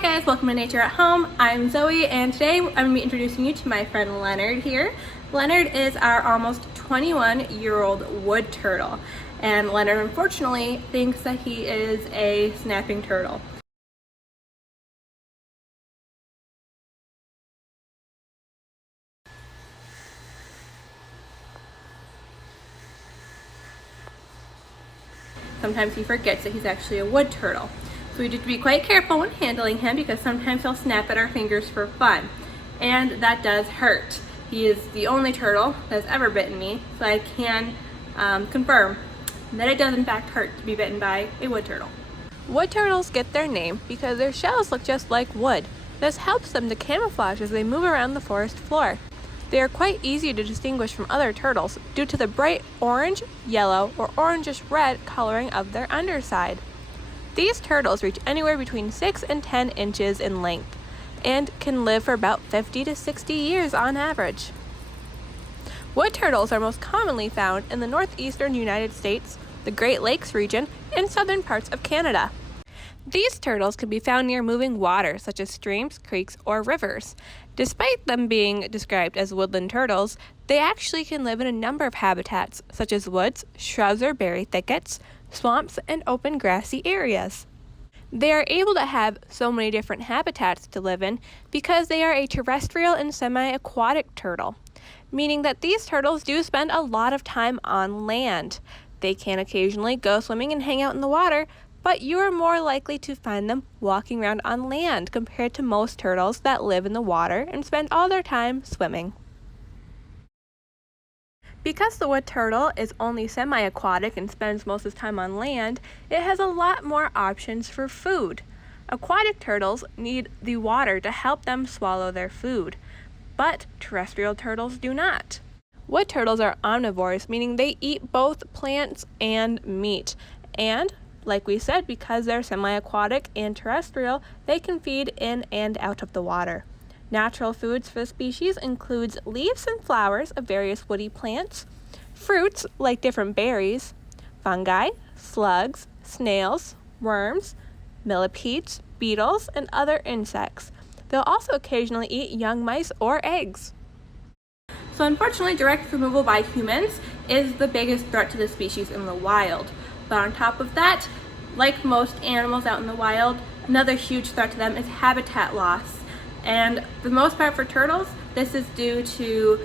guys, welcome to Nature at Home. I'm Zoe and today I'm going to be introducing you to my friend Leonard here. Leonard is our almost 21-year-old wood turtle, and Leonard unfortunately thinks that he is a snapping turtle. Sometimes he forgets that he's actually a wood turtle. So we need to be quite careful when handling him because sometimes he'll snap at our fingers for fun. And that does hurt. He is the only turtle that has ever bitten me, so I can confirm that it does in fact hurt to be bitten by a wood turtle. Wood turtles get their name because their shells look just like wood. This helps them to camouflage as they move around the forest floor. They are quite easy to distinguish from other turtles due to the bright orange, yellow, or orangish red coloring of their underside. These turtles reach anywhere between 6 and 10 inches in length and can live for about 50 to 60 years on average. Wood turtles are most commonly found in the northeastern United States, the Great Lakes region, and southern parts of Canada. These turtles can be found near moving water, such as streams, creeks, or rivers. Despite them being described as woodland turtles, they actually can live in a number of habitats, such as woods, shrubs or berry thickets, swamps, and open grassy areas. They are able to have so many different habitats to live in because they are a terrestrial and semi-aquatic turtle, meaning that these turtles do spend a lot of time on land. They can occasionally go swimming and hang out in the water, but you are more likely to find them walking around on land compared to most turtles that live in the water and spend all their time swimming. Because the wood turtle is only semi-aquatic and spends most of its time on land, it has a lot more options for food. Aquatic turtles need the water to help them swallow their food, but terrestrial turtles do not. Wood turtles are omnivores, meaning they eat both plants and meat, and like we said, because they're semi-aquatic and terrestrial, they can feed in and out of the water. Natural foods for the species includes leaves and flowers of various woody plants, fruits like different berries, fungi, slugs, snails, worms, millipedes, beetles, and other insects. They'll also occasionally eat young mice or eggs. So unfortunately, direct removal by humans is the biggest threat to the species in the wild. But on top of that, like most animals out in the wild, another huge threat to them is habitat loss. And for the most part for turtles, this is due to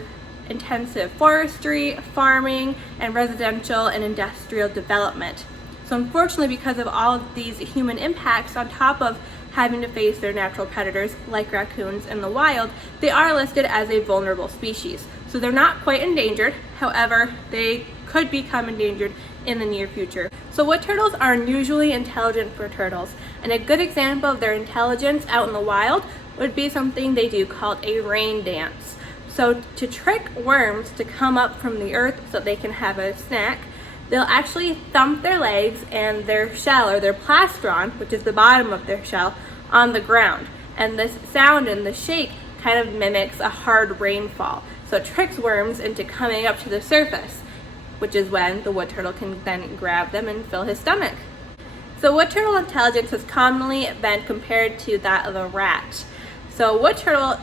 intensive forestry, farming, and residential and industrial development. So unfortunately, because of all of these human impacts on top of having to face their natural predators like raccoons in the wild, they are listed as a vulnerable species. So they're not quite endangered, however, they could become endangered in the near future. So wood turtles are unusually intelligent for turtles, and a good example of their intelligence out in the wild would be something they do called a rain dance. So to trick worms to come up from the earth so they can have a snack, they'll actually thump their legs and their shell, or their plastron, which is the bottom of their shell, on the ground. And this sound and the shake kind of mimics a hard rainfall. So it tricks worms into coming up to the surface, which is when the wood turtle can then grab them and fill his stomach. So wood turtle intelligence has commonly been compared to that of a rat. So wood turtle,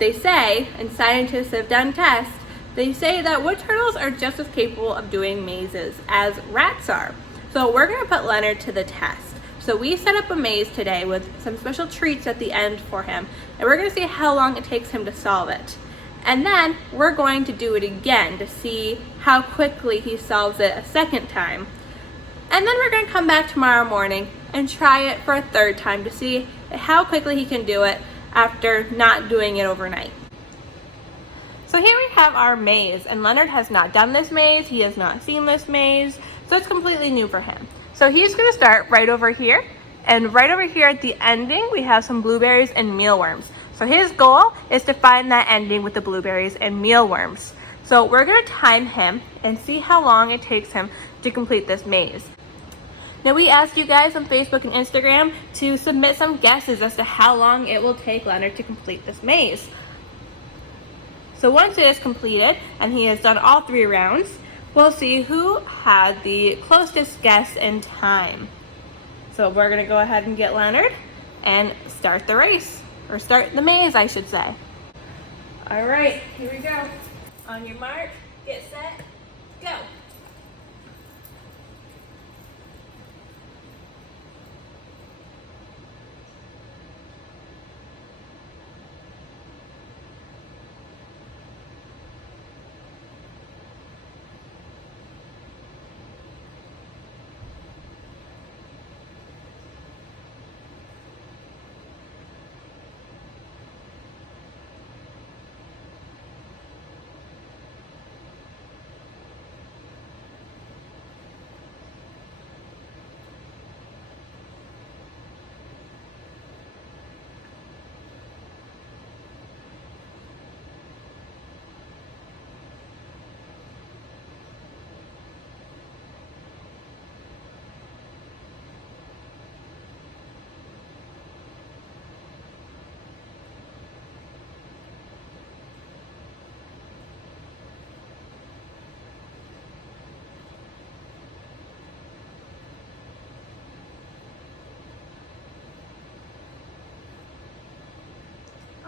they say, and scientists have done tests, they say that wood turtles are just as capable of doing mazes as rats are. So we're going to put Leonard to the test. So we set up a maze today with some special treats at the end for him, and we're going to see how long it takes him to solve it. And then we're going to do it again to see how quickly he solves it a second time. And then we're going to come back tomorrow morning and try it for a third time to see how quickly he can do it after not doing it overnight. So here we have our maze, and Leonard has not done this maze, he has not seen this maze, so it's completely new for him. So he's going to start right over here, and right over here at the ending we have some blueberries and mealworms. So his goal is to find that ending with the blueberries and mealworms. So we're going to time him and see how long it takes him to complete this maze. Now we asked you guys on Facebook and Instagram to submit some guesses as to how long it will take Leonard to complete this maze. So once it is completed and he has done all 3 rounds, we'll see who had the closest guess in time. So we're going to go ahead and get Leonard, and start the race, or start the maze, I should say. All right, here we go. On your mark, get set, go.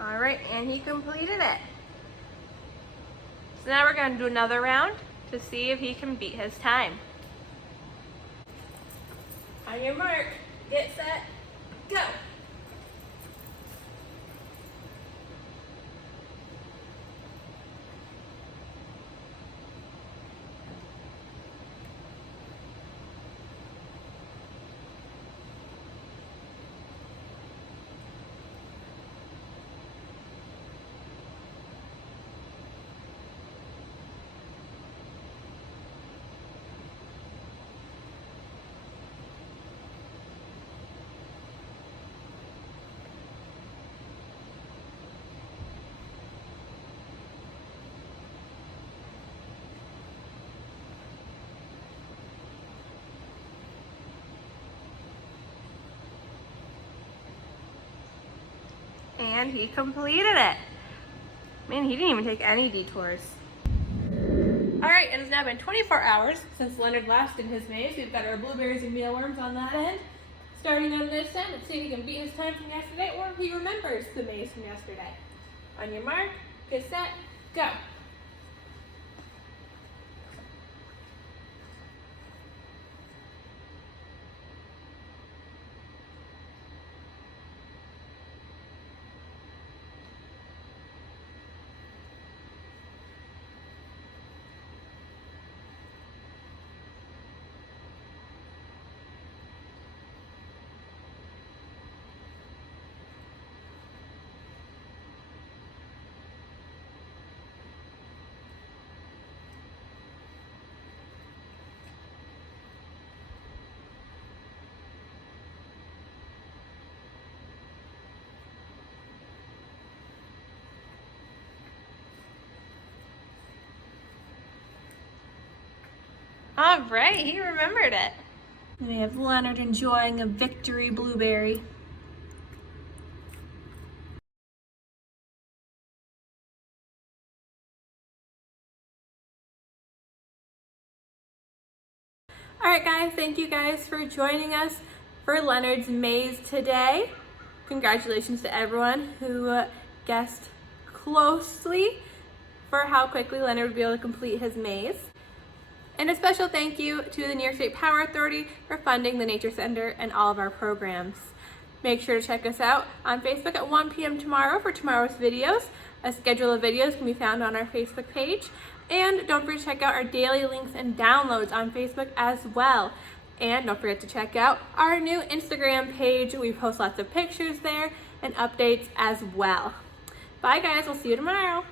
All right, and he completed it. So now we're going to do another round to see if he can beat his time. On your mark, get set, go. And he completed it. Man, he didn't even take any detours. All right, it has now been 24 hours since Leonard last did his maze. We've got our blueberries and mealworms on that end. Starting on this end, let's see if he can beat his time from yesterday or if he remembers the maze from yesterday. On your mark, get set, go. All right, he remembered it. We have Leonard enjoying a victory blueberry. All right, guys, thank you guys for joining us for Leonard's maze today. Congratulations to everyone who guessed closely for how quickly Leonard would be able to complete his maze. And a special thank you to the New York State Power Authority for funding the Nature Center and all of our programs. Make sure to check us out on Facebook at 1 p.m. tomorrow for tomorrow's videos. A schedule of videos can be found on our Facebook page. And don't forget to check out our daily links and downloads on Facebook as well. And don't forget to check out our new Instagram page. We post lots of pictures there and updates as well. Bye guys, we'll see you tomorrow.